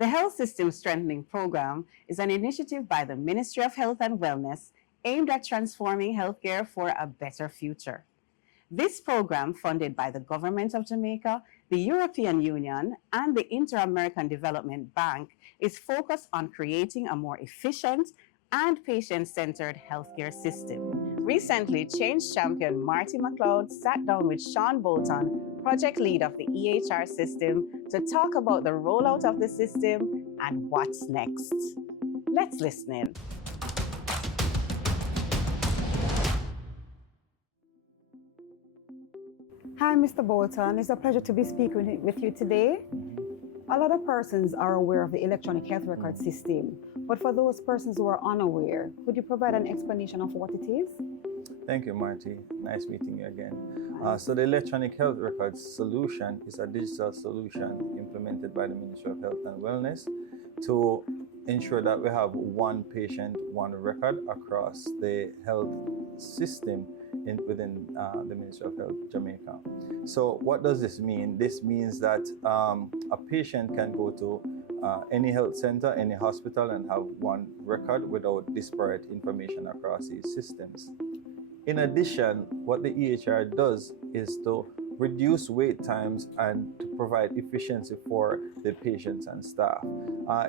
The Health System Strengthening Program is an initiative by the Ministry of Health and Wellness aimed at transforming healthcare for a better future. This program, funded by the Government of Jamaica, the European Union, and the Inter-American Development Bank, is focused on creating a more efficient and patient-centered healthcare system. Recently, Change Champion Marti McLeod sat down with Shawn Bolton, project lead of the EHR system, to talk about the rollout of the system and what's next. Let's listen in. Hi, Mr. Bolton. It's a pleasure to be speaking with you today. A lot of persons are aware of the electronic health record system, but for those persons who are unaware, could you provide an explanation of what it is? Thank you, Marty. Nice meeting you again. So the electronic health records solution is a digital solution implemented by the Ministry of Health and Wellness to ensure that we have one patient, one record across the health system within the Ministry of Health, Jamaica. So what does this mean? This means that a patient can go to any health center, any hospital, and have one record without disparate information across these systems. In addition, what the EHR does is to reduce wait times and to provide efficiency for the patients and staff.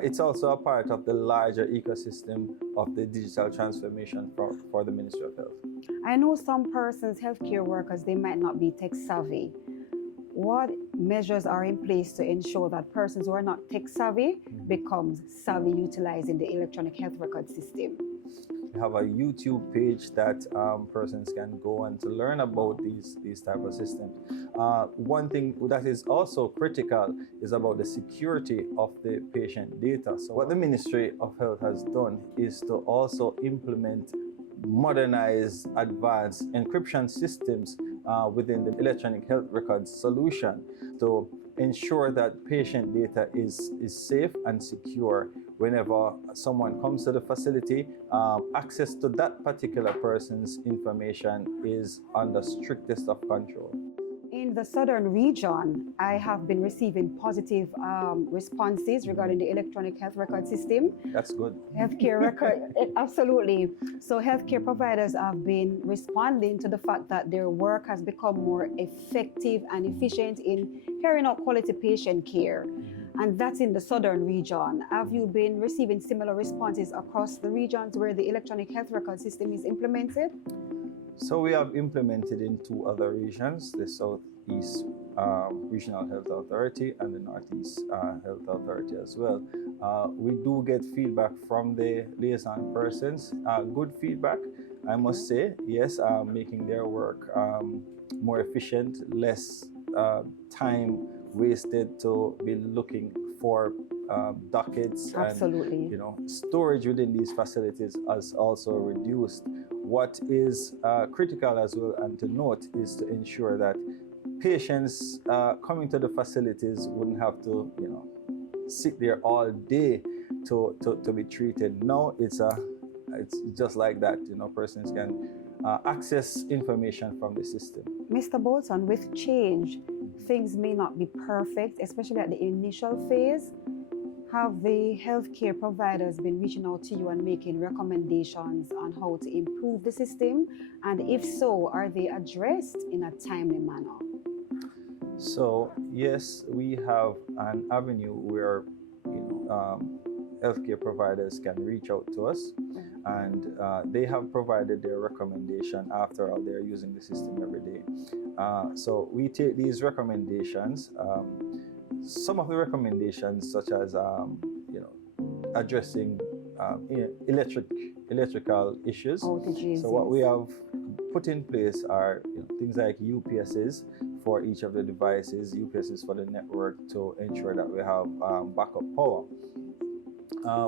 It's also a part of the larger ecosystem of the digital transformation for the Ministry of Health. I know some persons, healthcare workers, they might not be tech savvy. What measures are in place to ensure that persons who are not tech savvy becomes savvy utilizing the electronic health record system? We have a YouTube page that persons can go and to learn about these type of systems. One thing that is also critical is about the security of the patient data. So what the Ministry of Health has done is to also implement modernized, advanced encryption systems within the electronic health records solution to ensure that patient data is safe and secure. Whenever someone comes to the facility, access to that particular person's information is under strictest of control. In the southern region, I have been receiving positive responses regarding the electronic health record system. That's good. Healthcare record, absolutely. So healthcare providers have been responding to the fact that their work has become more effective and efficient in carrying out quality patient care. And that's in the southern region. Have you been receiving similar responses across the regions where the electronic health record system is implemented? So we have implemented in two other regions, the Southeast Regional Health Authority and the Northeast Health Authority as well. We do get feedback from the liaison persons, good feedback, I must say, yes, making their work more efficient, less time wasted to be looking for dockets. Absolutely. And storage within these facilities has also reduced. What is critical as well and to note is to ensure that patients coming to the facilities wouldn't have to sit there all day to be treated. Now it's just like that. Persons can access information from the system. Mr. Bolton, with change, things may not be perfect, especially at the initial phase. Have the healthcare providers been reaching out to you and making recommendations on how to improve the system? And if so, are they addressed in a timely manner? So yes, we have an avenue where healthcare providers can reach out to us, and they have provided their recommendation. After all, they're using the system every day. So we take these recommendations. Some of the recommendations, such as addressing electrical issues. Outages, so what we have put in place are things like UPSs for each of the devices, UPSs for the network to ensure that we have backup power.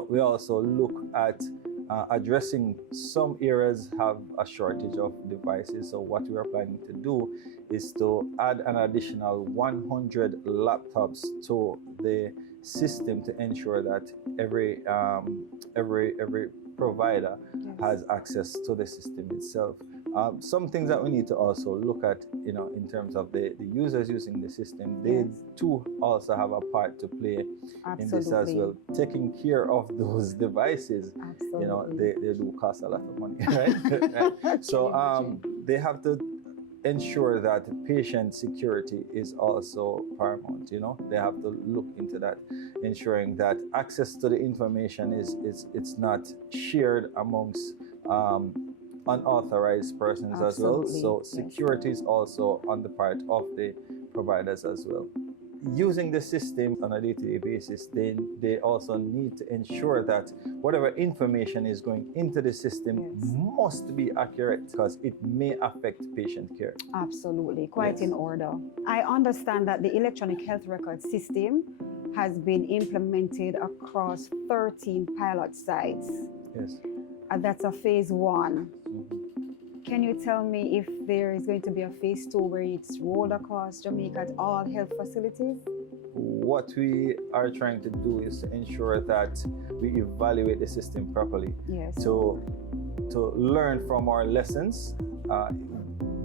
We also look at addressing some areas have a shortage of devices. So what we are planning to do is to add an additional 100 laptops to the system to ensure that every provider has access to the system itself. Some things that we need to also look at, in terms of the users using the system, they too also have a part to play in this as well. Taking care of those devices, they do cost a lot of money, right? Right. So they have to ensure that patient security is also paramount. They have to look into that, ensuring that access to the information it's not shared amongst unauthorized persons as well. So security is also on the part of the providers as well. Using the system on a day-to-day basis, they also need to ensure that whatever information is going into the system must be accurate, because it may affect patient care. Absolutely, quite in order. I understand that the electronic health record system has been implemented across 13 pilot sites. Yes. And that's a phase 1. Can you tell me if there is going to be a phase 2 where it's rolled across Jamaica at all health facilities? What we are trying to do is to ensure that we evaluate the system properly, to learn from our lessons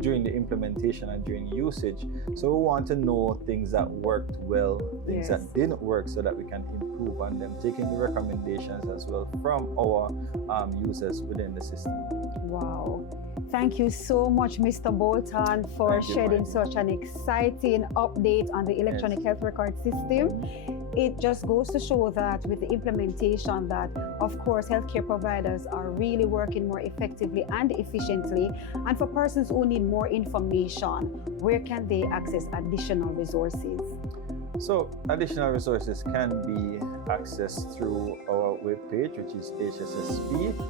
during the implementation and during usage. So we want to know things that worked well, things that didn't work, so that we can improve on them, taking the recommendations as well from our users within the system. Wow. Thank you so much, Mr. Bolton, for shedding such an exciting update on the electronic health record system. It just goes to show that with the implementation that, of course, healthcare providers are really working more effectively and efficiently. And for persons who need more information, where can they access additional resources? So additional resources can be accessed through our webpage, which is hssp.moh.gov.jm.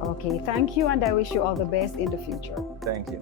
Okay, thank you, and I wish you all the best in the future. Thank you.